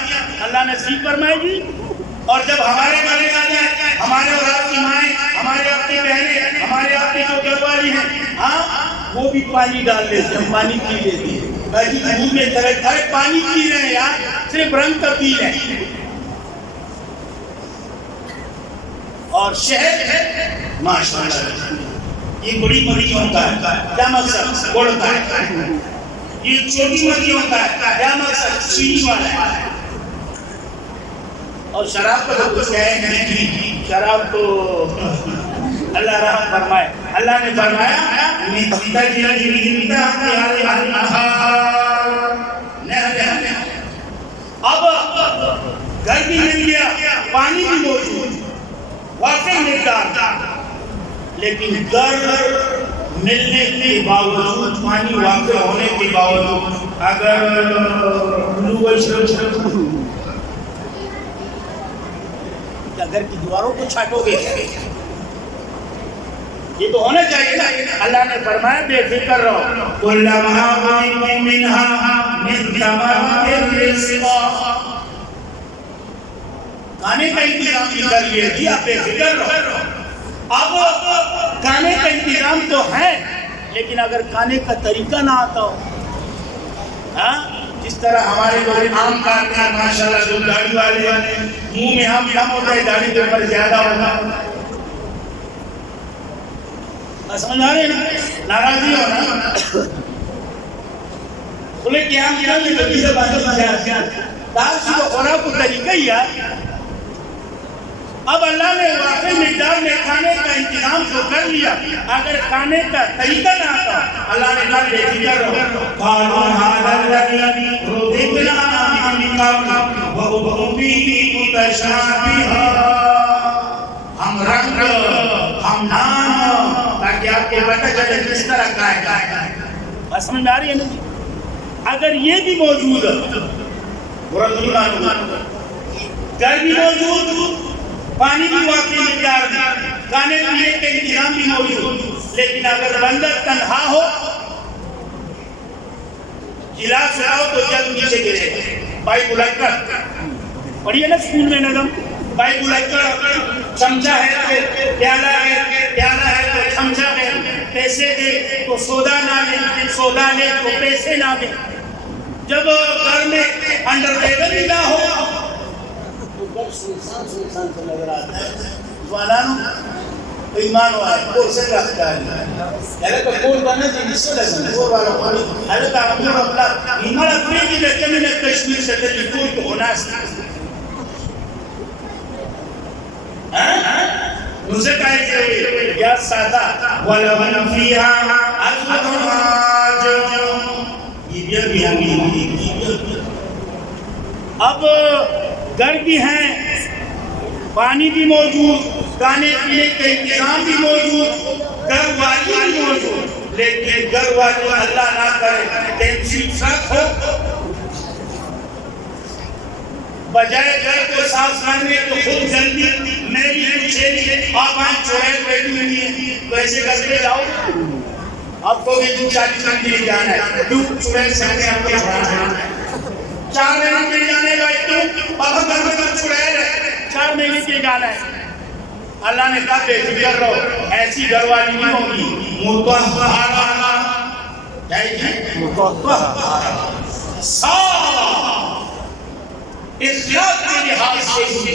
اللہ نصیب فرمائے گی. اور جب ہمارے گھر میں آ جائے, ہمارے اور آپ کی مائیں, ہمارے آپ کی بہنیں, ہمارے آپ کی جو گھر والی ہیں, ہاں وہ بھی پانی ڈال لیتے ہیں, پانی پی لیتی ہے. بھائی دودھ میں ارے پانی پی رہے ہیں یار, صرف رنگ کا پی رہے ہیں. اور شہد ماشاءاللہ یہ بڑی بڑی ہوتا ہے, کیا مقصد؟ گڑ کا ہے. یہ چھوٹی بڑی ہوتا ہے, کیا مقصد؟ چینی والا ہے. اور شراب کا تو کچھ کہے نہیں, شراب تو اللہ رحم فرمائے. اللہ نے فرمایا اب گھر بھی مل گیا, پانی بھی موجود, واقعی مقدار, لیکن گھر ملنے کے باوجود, پانی واقع ہونے کے باوجود اگر گھر کی دیواروں کو چھاٹو گے, یہ تو ہونا چاہیے نا. اللہ نے فرمایا بے فکر رہو, کھانے کا انتظام بھی کر لیے جی, آپ بے فکر رہو. اب کھانے کا انتظام تو ہے لیکن اگر کھانے کا طریقہ نہ آتا ہو, جس طرح ہمارے لوگ آم کھاتے ہیں ماشاءاللہ, جو داڑھی والے منہ میں آم کم ہوتا ہے, داڑھی کے اوپر زیادہ ہوگا. سمجھ آ رہے ہیں نا, ناراضی ہو نا, بولے کہ آم کیا میں کبھی سے باتیں دال سی کو خوراک کو طریقہ ہی ہے. اب اللہ نے واقعی مقدار میں کھانے کا انتظام تو کر لیا, اگر کھانے کا طریقہ نہ آتا اللہ نے کہا بے فکر رہو. ہم رنگ, ہم نام, تاکہ آپ کو پتہ چلے کس طرح کا ہے. بات سمجھ میں آ رہی ہے نا جی؟ اگر یہ بھی موجود ہے, گھر بھی موجود, پانی بھی واقعی مقدار میں, کھانے پینے کے انتظام بھی موجود, لیکن اگر بندہ تنہا ہو, گلاس اٹھاؤ تو جل نیچے گرے, بھائی بلند کر. پڑھیے نا اسکول میں نظم, بھائی بلکہ چمچہ ہے تو پیالہ ہے تو چمچہ ہے، پیسے دے تو سودا نہ لے، سودا لے تو پیسے نہ دے۔ جب گھر میں انڈر ٹیبل بھی نہ ہو تو گھر سنسان سے نظر آتا ہے۔ مولانا ایمان والے کو سے رکھتا ہے یعنی تو کول کرنے سے اس سے لگن وہ والا پانی حضرت عمر اللہ ایمان اپنے کی لکے میں کشمیر سے تلی کول کو ہونا ہے مجھے کہا کہ یا سادہ وَلَوَنْ فِيهَا أَزْوَاجٌ یہ بھی ہمیں اب گھر بھی ہیں، پانی بھی موجود، کھانے پینے کا انتظام بھی موجود، گھر والی بھی موجود، لیکن گھر والی اللہ نہ کرے ٹینشن سخت ہو، بجائے گھر کو صاف کرنے تو خود جلدی میری پوچھے آپ آئیں چوڑے بیٹی ہوئی ہیں تو ایسے گھر پہ جاؤ آپ کو بھی 40 منٹ کے لیے جانا ہے، کیوں چوڑے سہنے آپ کو چھوڑا ہے 4 مہینے کے لیے جانے گا کیوں اب گھر میں گھر چھوڑے رہے 4 مہینے کے لیے جانا ہے۔ اللہ نے کہا بے فکر رہو، ایسی گھر والی نہیں ہوگی مطہرہ صاف اخلاق کے لحاظ سے بھی،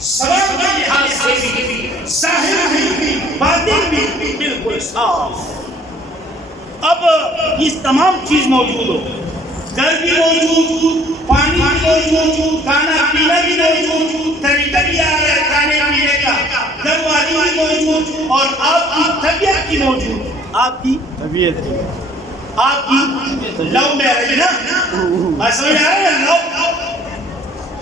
سبب کے لحاظ سے بھی، ظاہر بھی باطن بھی بالکل صاف۔ اب یہ تمام چیز موجود ہو، گھر بھی موجود، پانی بھی موجود، کھانا پینا بھی موجود، طریقہ بھی آ رہا ہے کھانے پینے کا، گھر والی بھی موجود، اور آپ کی طبیعت کی موجود، آپ کی طبیعت کی، آپ کی لو میں رہی نا سمجھ آ رہا ہے لو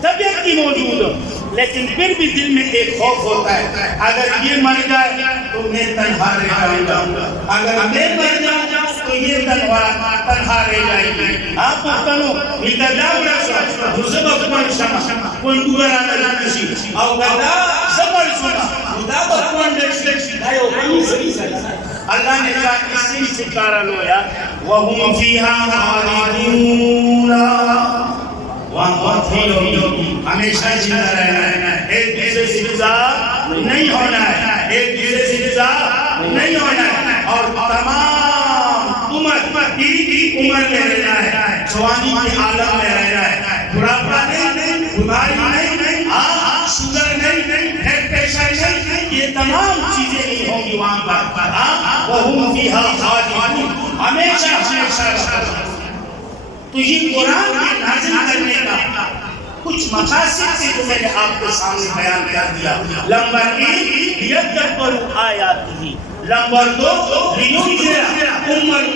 طبیعت کی موجود ہو، لیکن پھر بھی دل میں ایک خوف ہوتا ہے اگر یہ مر جائے تو میں تنہا رہ جاؤں گا، اگر میں مر جاؤں تو یہ تنہا رہ جائے گی۔ آپ پختنو نکدام رسول حضب اکبر شما کوئی دوبر آنا لکشی او گدا زبر شما خدا اکبر لکشی دائے اوپنی سری سکتا اللہ نے کہا اس سے چھٹکارا لو یا وَهُمْ فِيهَا خَالِدُونَ ہمیشہ زندہ رہنا ہے، ایک دوسرے سے جدا نہیں ہونا ہے، ایک دوسرے سے جدا نہیں ہونا ہے، اور تمام عمر کی عمر میں رہنا ہے، جوانی کی عالم میں رہنا ہے، بڑھاپا نہیں، بیماری نہیں، شوگر نہیں، بلڈ پریشر نہیں، یہ تمام چیزیں نہیں ہوں گی وہاں پر۔ وَهُمْ فِيهَا خَالِدُونَ ہمیشہ تو یہ قرآن کے نازل کرنے کا کچھ مقاصد سے جو میں نے آپ کے سامنے بیان کر دیا۔ نمبر 1 یدبروا آیاتہ، نمبر 2 لینذر ام القری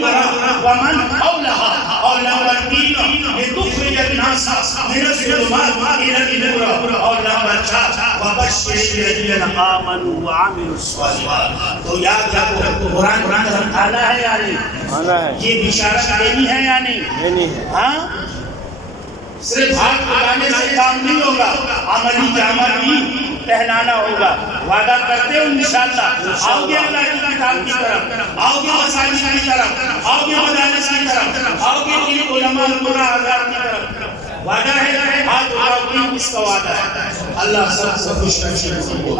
ومن حولها، اور نمبر 3 لتخرج الناس من الظلمات الى النور، اور نمبر 4 وبشر الذین آمنوا وعملوا الصالحات۔ تو یاد رکھو قرآن کا آنا ہے یا نہیں؟ یہ بشارت دینی ہے یا نہیں؟ ہاں صرف ہاتھ پکانے سے کام نہیں ہوگا، عملی جامع بھی پہنانا ہوگا۔ وعدہ کرتے ہو انشاءاللہ آؤ گے اللہ کی کتاب کی طرف، آؤ گے مساجد کی طرف، آؤ گے مدارس کی طرف، آؤ گے علماء القرآن حضرات کی طرف۔ وعدہ ہے ہاتھ اٹھاؤ کہ اس کا وعدہ ہے۔ اللہ سب سے خوش نصیب ہو۔